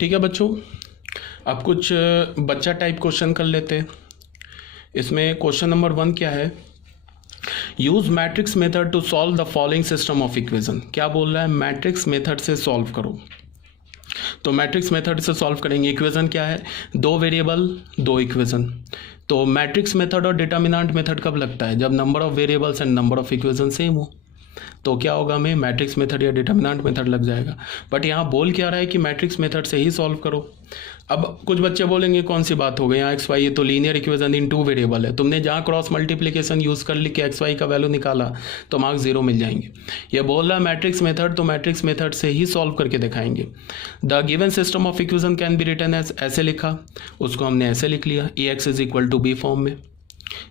ठीक है बच्चों, अब कुछ बच्चा टाइप क्वेश्चन कर लेते हैं। इसमें क्वेश्चन नंबर 1 क्या है, use matrix method to solve the following system of equation. क्या बोल रहा है, मैट्रिक्स मेथड से सॉल्व करो। तो मैट्रिक्स मेथड से सॉल्व करेंगे। इक्वेशन क्या है, 2 वेरिएबल 2 इक्वेशन। तो मैट्रिक्स मेथड और डिटर्मिनेंट मेथड कब लगता है, जब number of variables and number of equation same हो। तो क्या होगा, हमें मैट्रिक्स मेथड या डिटर्मिनेंट मेथड लग जाएगा। बट यहाँ बोल क्या रहा है कि मैट्रिक्स मेथड से ही सॉल्व करो। अब कुछ बच्चे बोलेंगे कौन सी बात हो गई, यहाँ एक्स वाई ये तो लीनियर इक्वेशन इन 2 वेरिएबल है, तुमने जहाँ क्रॉस मल्टीप्लिकेशन यूज़ कर ली कि एक्स वाई का वैल्यू निकाला तो मार्क्स 0 मिल जाएंगे। ये बोल रहा है मैट्रिक्स मेथड, तो मैट्रिक्स मेथड से ही सॉल्व करके दिखाएंगे। The given system of equation can be written as, ऐसे लिखा, उसको हमने ऐसे लिख लिया, A x is equal to B form में,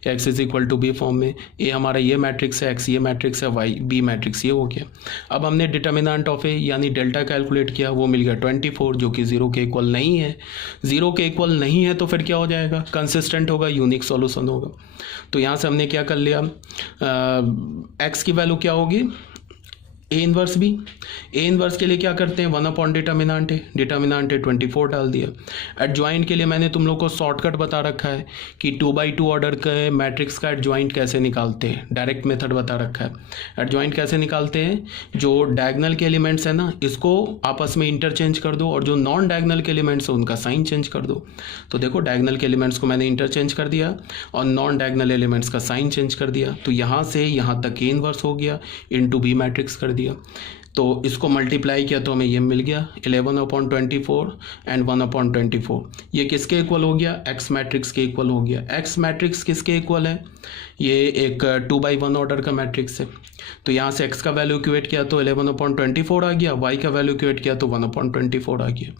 X is equal to B form में। ए हमारा ये मैट्रिक्स है, एक्स ये मैट्रिक्स है, वाई बी मैट्रिक्स ये हो गया। अब हमने डिटर्मिनेंट ऑफ ए यानी डेल्टा कैलकुलेट किया, वो मिल गया 24, जो कि 0 के इक्वल नहीं है। 0 के इक्वल नहीं है तो फिर क्या हो जाएगा, कंसिस्टेंट होगा, यूनिक सॉल्यूशन होगा। तो यहाँ से हमने क्या कर लिया, एक्स की वैल्यू क्या होगी, A inverse B. A inverse के लिए क्या करते हैं, 1 अपॉन डिटर्मिनेंट है, डिटर्मिनेंट है 24 डाल दिया। एडजॉइंट के लिए मैंने तुम लोग को शॉर्टकट बता रखा है कि 2x2 ऑर्डर के मैट्रिक्स का एडजॉइंट कैसे निकालते हैं, डायरेक्ट मेथड बता रखा है। एडजॉइंट कैसे निकालते हैं, जो डायगनल के एलिमेंट्स है ना, इसको आपस में इंटरचेंज कर दो, और जो नॉन डायगनल के एलिमेंट्स है उनका साइन चेंज कर दो। तो देखो, डायगनल के एलिमेंट्स को मैंने इंटरचेंज कर दिया और नॉन डायगनल एलिमेंट्स का साइन चेंज कर दिया। तो यहाँ से यहाँ तक ए इन्वर्स हो गया, इनटू बी मैट्रिक्स कर दिया। तो इसको मल्टीप्लाई किया तो हमें ये मिल गया 11/24 एंड 1/24। ये किसके इक्वल हो गया, एक्स मैट्रिक्स के इक्वल हो गया। एक्स मैट्रिक्स किसके इक्वल है, ये एक 2/1 ऑर्डर का मैट्रिक्स है। तो यहाँ से एक्स का वैल्यू इक्वेट किया तो 11/24 आ गया, वाई का वैल्यू इक्वेट किया तो 1/24 आ गया।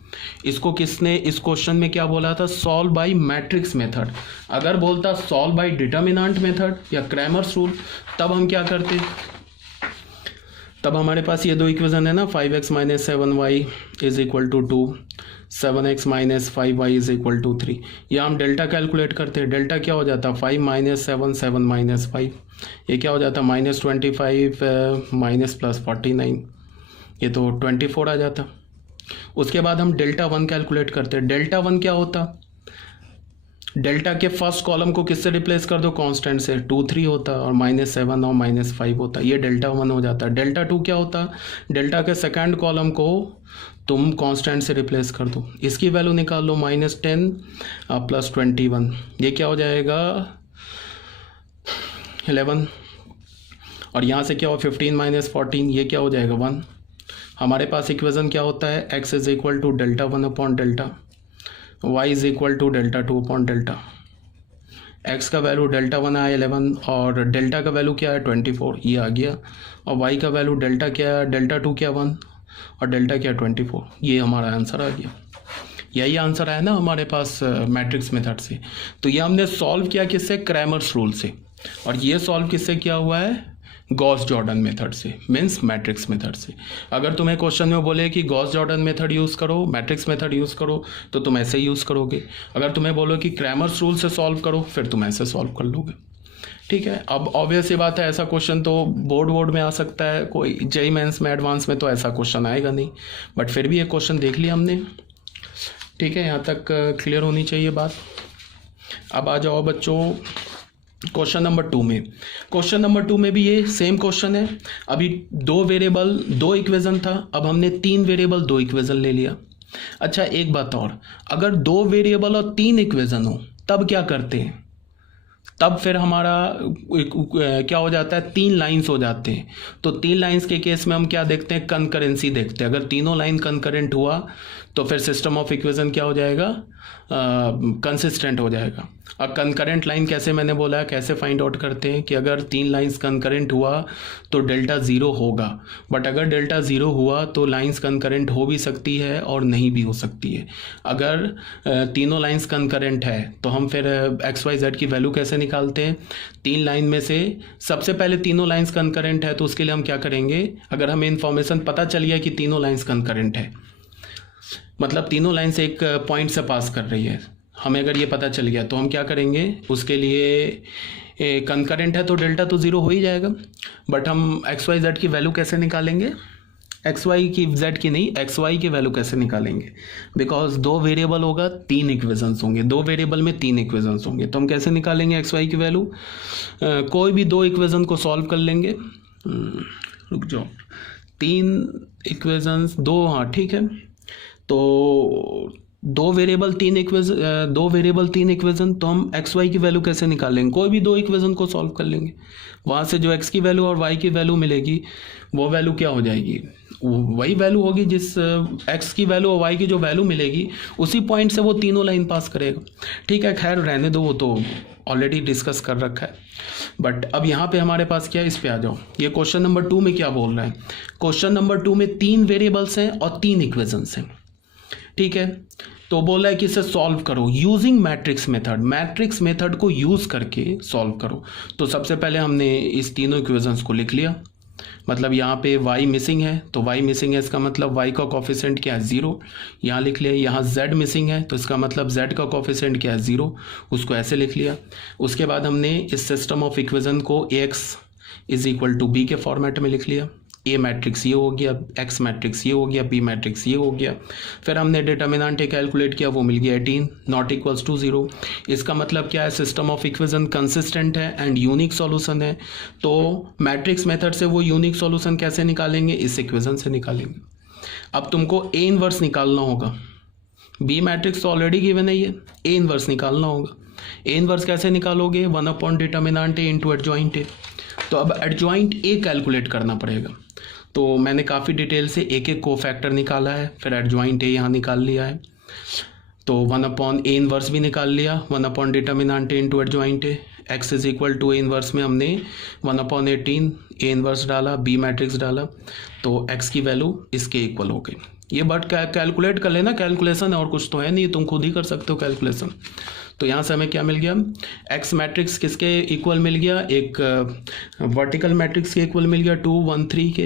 इसको किसने इस क्वेश्चन में क्या बोला था, सॉल्व बाय मैट्रिक्स मेथड। अगर बोलता सॉल्व बाय डिटर्मिनेंट मेथड या क्रैमर्स रूल, तब हम क्या करते, तब हमारे पास ये 2 इक्वेशन है ना, 5x - 7y is equal to 2, 7x - 5y is equal to 3। या हम डेल्टा कैलकुलेट करते हैं, डेल्टा क्या हो जाता, 5 - 7 7 - 5, ये क्या हो जाता, -25 प्लस 49, ये तो 24 आ जाता। उसके बाद हम डेल्टा 1 कैलकुलेट करते हैं। डेल्टा 1 क्या होता, डेल्टा के फर्स्ट कॉलम को किससे रिप्लेस कर दो, कांस्टेंट से, 2 3 होता और -7 और -5 होता, ये डेल्टा 1 हो जाता। डेल्टा 2 क्या होता, डेल्टा के सेकंड कॉलम को तुम कांस्टेंट से रिप्लेस कर दो, इसकी वैल्यू निकाल लो, -10 प्लस 21, ये क्या हो जाएगा 11। और यहाँ से क्या हो, 15 - 14, ये क्या हो जाएगा 1। हमारे पास इक्वेशन क्या होता है, x is equal to delta 1 upon delta, y is equal to delta 2 upon delta. x का वैल्यू डेल्टा 1 आया 11 और डेल्टा का वैल्यू क्या है 24, ये आ गया। और y का वैल्यू डेल्टा क्या है, डेल्टा 2 क्या 1 और डेल्टा क्या 24, ये हमारा आंसर आ गया। यही आंसर आया ना हमारे पास मैट्रिक्स मेथड से। तो ये हमने सॉल्व किया किससे, क्रैमर्स रूल से। और ये सॉल्व किससे किया हुआ है, गॉस जॉर्डन मेथड से, मीन्स मैट्रिक्स मेथड से। अगर तुम्हें क्वेश्चन में बोले कि गॉस जॉर्डन मेथड यूज़ करो, मैट्रिक्स मेथड यूज़ करो, तो तुम ऐसे यूज़ करोगे। अगर तुम्हें बोलो कि क्रैमर्स रूल से सॉल्व करो, फिर तुम ऐसे सॉल्व कर लोगे। ठीक है, अब ऑब्वियस ये बात है, ऐसा क्वेश्चन तो बोर्ड में आ सकता है, कोई जेईई मेंस में एडवांस में तो ऐसा क्वेश्चन आएगा नहीं, बट फिर भी ये क्वेश्चन देख लिया हमने। ठीक है, यहाँ तक क्लियर होनी चाहिए बात। अब आ जाओ बच्चों क्वेश्चन नंबर 2 में। क्वेश्चन नंबर 2 में भी ये सेम क्वेश्चन है। अभी 2 वेरिएबल 2 इक्वेशन था, अब हमने 3 वेरिएबल 2 इक्वेशन ले लिया। अच्छा एक बात और, अगर 2 वेरिएबल और 3 इक्वेशन हो तब क्या करते हैं, तब फिर हमारा क्या हो जाता है, 3 लाइंस हो जाते हैं। तो 3 लाइंस के केस में हम क्या देखते हैं, कंकरेंसी देखते हैं। अगर तीनों लाइन कंकरेंट हुआ तो फिर सिस्टम ऑफ इक्वेशन क्या हो जाएगा, कंसिस्टेंट हो जाएगा। अब कंकरेंट लाइन कैसे, मैंने बोला कैसे फाइंड आउट करते हैं कि अगर 3 लाइंस कंकरेंट हुआ तो डेल्टा 0 होगा, बट अगर डेल्टा 0 हुआ तो लाइंस कंकरेंट हो भी सकती है और नहीं भी हो सकती है। अगर तीनों लाइंस कंकरेंट है तो हम फिर XYZ की वैल्यू कैसे निकालते हैं, 3 लाइन में से सबसे पहले तीनों लाइंस कंकरेंट है तो उसके लिए हम क्या करेंगे, अगर हमें इन्फॉर्मेशन पता चल गया कि तीनों लाइंस कंकरेंट है, मतलब तीनों लाइन से एक पॉइंट से पास कर रही है, हमें अगर ये पता चल गया तो हम क्या करेंगे, उसके लिए कंकरेंट है तो डेल्टा तो 0 हो ही जाएगा, बट हम XYZ की वैल्यू कैसे निकालेंगे, एक्स वाई की, जेड की नहीं, एक्स वाई की वैल्यू कैसे निकालेंगे? बिकॉज दो वेरिएबल होगा, तीन इक्वेशंस होंगे, दो वेरिएबल में तीन इक्वेशंस होंगे, तो हम कैसे निकालेंगे एक्स वाई की वैल्यू? कोई भी दो इक्वेशन को सॉल्व कर लेंगे। रुक जाओ, तीन इक्वेशंस, दो, हाँ ठीक है, तो दो वेरिएबल तीन इक्वेशन, तो हम एक्स वाई की वैल्यू कैसे निकालेंगे? कोई भी दो इक्वेशन को सॉल्व कर लेंगे, वहाँ से जो एक्स की वैल्यू और वाई की वैल्यू मिलेगी वो वैल्यू क्या हो जाएगी? वही वैल्यू होगी जिस एक्स की वैल्यू और वाई की जो वैल्यू मिलेगी उसी पॉइंट से वो तीनों लाइन पास करेगा। ठीक है, खैर रहने दो, वो तो ऑलरेडी डिस्कस कर रखा है। बट अब यहाँ पे हमारे पास क्या है, इस पे आ जाओ। ये क्वेश्चन नंबर 2 में क्या बोल रहा है? क्वेश्चन नंबर 2 में तीन वेरिएबल्स हैं और तीन इक्वेशंस हैं। ठीक है, तो बोल रहा है कि इसे सॉल्व करो using matrix method, matrix method को यूज करके सॉल्व करो। तो सबसे पहले हमने इस तीनों इक्वेशंस को लिख लिया, मतलब यहाँ पे y मिसिंग है, तो y मिसिंग है, इसका मतलब y का कोफिशिएंट क्या है? 0, यहाँ लिख लिया। यहाँ z मिसिंग है, तो इसका मतलब z का कोफिशिएंट क्या है? 0, उसको ऐसे लिख लिया। उसके बाद हमने इस सिस्टम ऑफ इक्वेशन को ax is equal to B के फॉर्मेट में लिख लिया। ए मैट्रिक्स ये हो गया, एक्स मैट्रिक्स ये हो गया, बी मैट्रिक्स ये हो गया। फिर हमने डिटर्मिनेंट कैलकुलेट किया, वो मिल गया 18 नॉट इक्वल्स टू 0। इसका मतलब क्या है? सिस्टम ऑफ इक्वेशन कंसिस्टेंट है एंड यूनिक सॉल्यूशन है। तो मैट्रिक्स मेथड से वो यूनिक सॉल्यूशन कैसे निकालेंगे? इस इक्वेशन से निकालेंगे। अब तुमको ए इनवर्स निकालना होगा, बी मैट्रिक्स तो ऑलरेडी गिवन है, ये ए इनवर्स निकालना होगा। ए इनवर्स कैसे निकालोगे? 1 upon determinant A into adjoint ए। तो अब एडजॉइंट ए कैलकुलेट करना पड़ेगा, तो मैंने काफ़ी डिटेल से एक एक को फैक्टर निकाला है, फिर एडजॉइंट ए यहाँ निकाल लिया है। तो 1 अपॉन ए इनवर्स भी निकाल लिया, 1 upon determinant A into adjoint A. X is equal to A inverse में हमने 1 अपॉन 18 ए इनवर्स डाला, बी मैट्रिक्स डाला, तो एक्स की वैल्यू इसके इक्वल हो गई। ये बट कैलकुलेट कर लेना, कैलकुलेशन है और कुछ तो है नहीं, तुम खुद ही कर सकते हो कैलकुलेशन। तो यहाँ से हमें क्या मिल गया? एक्स मैट्रिक्स किसके इक्वल मिल गया? एक वर्टिकल मैट्रिक्स के इक्वल मिल गया 2 1 3 के।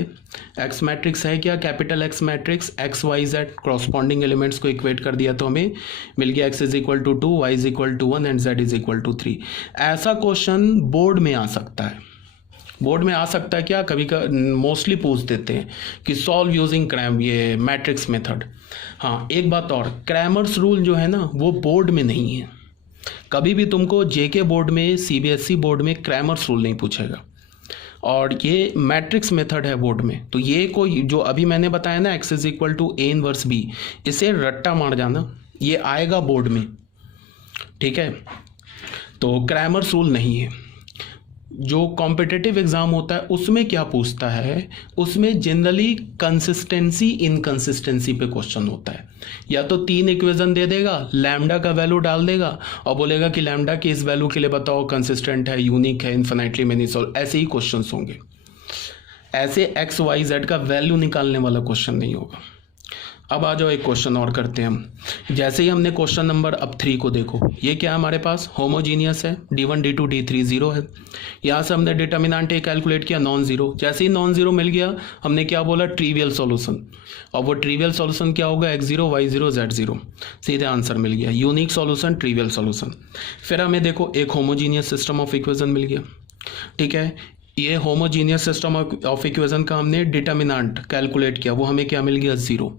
एक्स मैट्रिक्स है क्या? Capital x matrix, x y z corresponding elements को इक्वेट कर दिया तो हमें मिल गया x is equal to 2, y is equal to 1 and z is equal to 3। ऐसा क्वेश्चन बोर्ड में आ सकता है, बोर्ड में आ सकता है क्या? कभी मोस्टली पूछ देते हैं कि सॉल्व यूजिंग क्रैम, ये मैट्रिक्स मेथड। हाँ, एक बात और, क्रैमर्स रूल जो है ना वो बोर्ड में नहीं है। कभी भी तुमको जेके बोर्ड में, सीबीएसई बोर्ड में क्रैमर्स रूल नहीं पूछेगा, और ये मैट्रिक्स मेथड है बोर्ड में। तो ये कोई जो अभी मैंने बताया ना x is equal to A inverse B, इसे रट्टा मार जाना, ये आएगा बोर्ड में। ठीक है, तो क्रैमर्स रूल नहीं है। जो कॉम्पिटिटिव एग्जाम होता है उसमें क्या पूछता है? उसमें जनरली कंसिस्टेंसी इनकंसिस्टेंसी पे क्वेश्चन होता है। या तो तीन इक्वेशन दे देगा, लैम्डा का वैल्यू डाल देगा और बोलेगा कि लैम्डा की इस वैल्यू के लिए बताओ कंसिस्टेंट है, यूनिक है, इन्फिनिटली मेनी सॉल्व, ऐसे ही क्वेश्चंस होंगे। ऐसे एक्स वाई जेड का वैल्यू निकालने वाला क्वेश्चन नहीं होगा। अब आ जाओ एक क्वेश्चन और करते हैं हम। जैसे ही हमने क्वेश्चन नंबर अब 3 को देखो, ये क्या है हमारे पास? होमोजीनियस है, d1 d2 d3 0 है। यहाँ से हमने डिटर्मिनेंट ए कैलकुलेट किया, नॉन जीरो। जैसे ही नॉन जीरो मिल गया, हमने क्या बोला? Trivial solution. और वो ट्रिवियल सॉल्यूशन क्या होगा? x0 y0 z0, सीधे आंसर मिल गया, यूनिक सॉल्यूशन, ट्रिवियल सॉल्यूशन। फिर हमें देखो एक होमोजीनियस सिस्टम ऑफ इक्वेशन मिल गया। ठीक है, ये होमोजीनियस सिस्टम ऑफ इक्वेशन का हमने डिटर्मिनेंट कैलकुलेट किया, वो हमें क्या मिल गया? 0।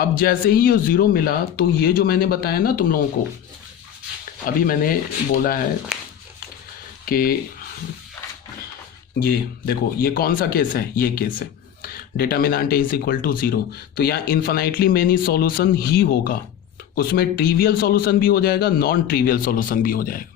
अब जैसे ही ये 0 मिला तो ये जो मैंने बताया ना तुम लोगों को, अभी मैंने बोला है कि ये देखो, ये कौन सा केस है? ये केस है, डिटर्मिनेंट इज इक्वल टू 0। तो यहाँ इन्फिनिटली मेनी सॉल्यूशन ही होगा, उसमें ट्रिवियल सॉल्यूशन भी हो जाएगा, नॉन ट्रिवियल सॉल्यूशन भी हो जाएगा।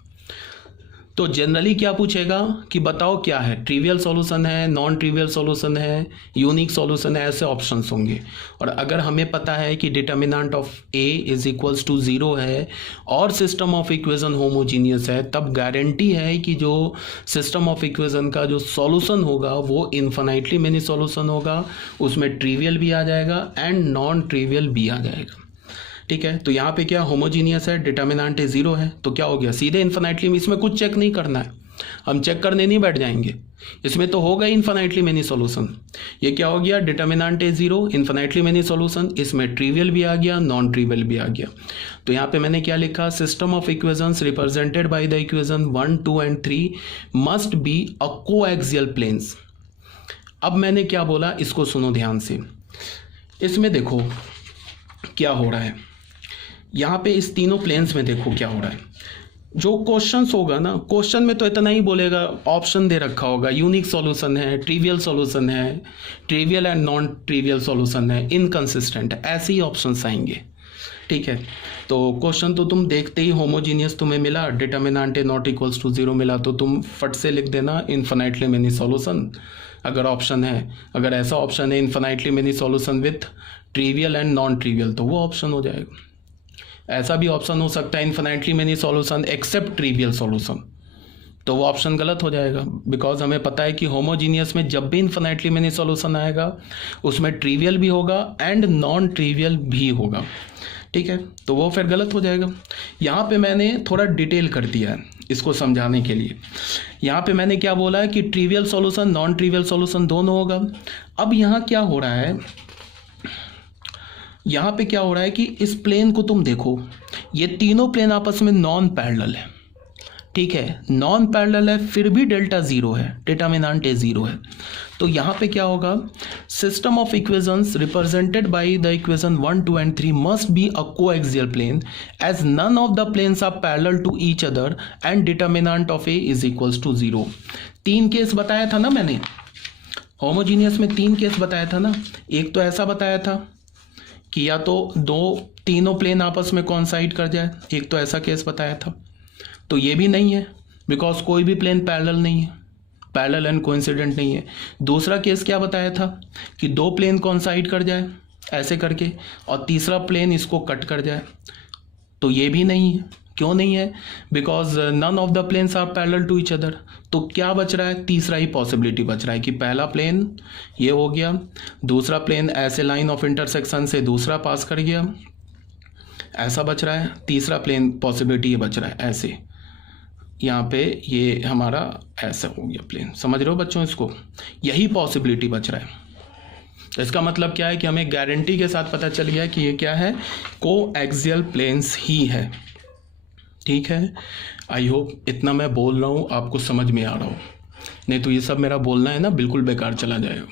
तो जनरली क्या पूछेगा कि बताओ क्या है? ट्रिवियल सॉल्यूशन है, नॉन ट्रिवियल सॉल्यूशन है, यूनिक सॉल्यूशन है, ऐसे ऑप्शंस होंगे। और अगर हमें पता है कि determinant of A is equals to 0 है और सिस्टम ऑफ इक्वेशन होमोजीनियस है, तब गारंटी है कि जो सिस्टम ऑफ इक्वेशन का जो सॉल्यूशन होगा वो इन्फिनिटली मेनी सॉल्यूशन होगा, उसमें ट्रिवियल भी आ जाएगा एंड नॉन ट्रिवियल भी आ जाएगा। ठीक है, तो यहाँ पे क्या होमोजीनियस है, डिटर्मिनेंट 0 है, तो क्या हो गया? सीधे इन्फिनिटली, इसमें कुछ चेक नहीं करना है, हम चेक करने नहीं बैठ जाएंगे, इसमें तो होगा इन्फिनिटली मेनी सॉल्यूशन। ये क्या हो गया? डिटर्मिनेंट 0, इन्फिनिटली मेनी सॉल्यूशन, इसमें ट्रिवियल भी आ गया, नॉन ट्रिवियल भी आ गया। तो यहाँ पे मैंने क्या लिखा? System of equations represented by the equation 1 2 and 3 must be a coaxial planes. अब मैंने क्या बोला, इसको सुनो ध्यान से। इसमें देखो क्या हो रहा है, यहाँ पे इस तीनों प्लेन्स में देखो क्या हो रहा है। जो क्वेश्चंस होगा ना, क्वेश्चन में तो इतना ही बोलेगा, ऑप्शन दे रखा होगा, यूनिक सॉल्यूशन है, ट्रिवियल सॉल्यूशन है, trivial and non trivial solution है, इनकंसिस्टेंट, ऐसे ही ऑप्शंस आएंगे। ठीक है, तो क्वेश्चन तो तुम देखते ही होमोजीनियस तुम्हें मिला, determinant A not equals to 0 मिला, तो तुम फट से लिख देना इन्फिनाइटली मेनी सॉल्यूशन। अगर ऑप्शन है, अगर ऐसा ऑप्शन है infinitely many solution with trivial and non trivial, तो वो ऑप्शन हो जाएगा। ऐसा भी ऑप्शन हो सकता है infinitely many solution except trivial solution, तो वो ऑप्शन गलत हो जाएगा, बिकॉज हमें पता है कि होमोजीनियस में जब भी इन्फिनाइटली मेनी सॉल्यूशन आएगा उसमें ट्रिवियल भी होगा एंड नॉन ट्रिवियल भी होगा। ठीक है, तो वो फिर गलत हो जाएगा। यहाँ पे मैंने थोड़ा डिटेल कर दिया है इसको समझाने के लिए। यहाँ पे मैंने क्या बोला है कि trivial solution non trivial solution दोनों होगा। अब यहाँ क्या हो रहा है, यहाँ पे क्या हो रहा है कि इस प्लेन को तुम देखो, ये तीनों प्लेन आपस में नॉन पैरेलल है। ठीक है, नॉन पैरेलल है, फिर भी डेल्टा 0 है, डिटर्मिनेंट ए 0 है। तो यहाँ पे क्या होगा, system of equations represented by the equation 1, 2 and 3 must be a coaxial plane as none of the planes are parallel to each other and determinant of A is equals to 0। 3 case बताया था ना मैंने, homogeneous में 3 case बताया था ना। एक तो ऐसा बताया था कि या तो तीनों प्लेन आपस में कोइंसाइड कर जाए, एक तो ऐसा केस बताया था। तो ये भी नहीं है, बिकॉज कोई भी प्लेन पैरेलल नहीं है, पैरेलल एंड कोइंसिडेंट नहीं है। दूसरा केस क्या बताया था कि 2 प्लेन कोइंसाइड कर जाए ऐसे करके, और तीसरा प्लेन इसको कट कर जाए, तो ये भी नहीं है। क्यों नहीं है, because none of the planes are parallel to each other. तो क्या बच रहा है, तीसरा ही पॉसिबिलिटी बच रहा है कि पहला प्लेन ये हो गया, दूसरा प्लेन ऐसे लाइन ऑफ इंटरसेक्शन से दूसरा पास कर गया, ऐसा बच रहा है। तीसरा प्लेन पॉसिबिलिटी ये बच रहा है ऐसे, यहाँ पे ये हमारा ऐसा हो गया प्लेन। समझ रहे हो बच्चों इसको, यही पॉसिबिलिटी बच रहा है। तो इसका मतलब क्या है कि हमें गारंटी के साथ पता चल गया कि ये क्या है, कोएक्सियल प्लेन्स ही है। ठीक है, आई होप इतना मैं बोल रहा हूँ आपको समझ में आ रहा हो, नहीं तो ये सब मेरा बोलना है ना बिल्कुल बेकार चला जाएगा।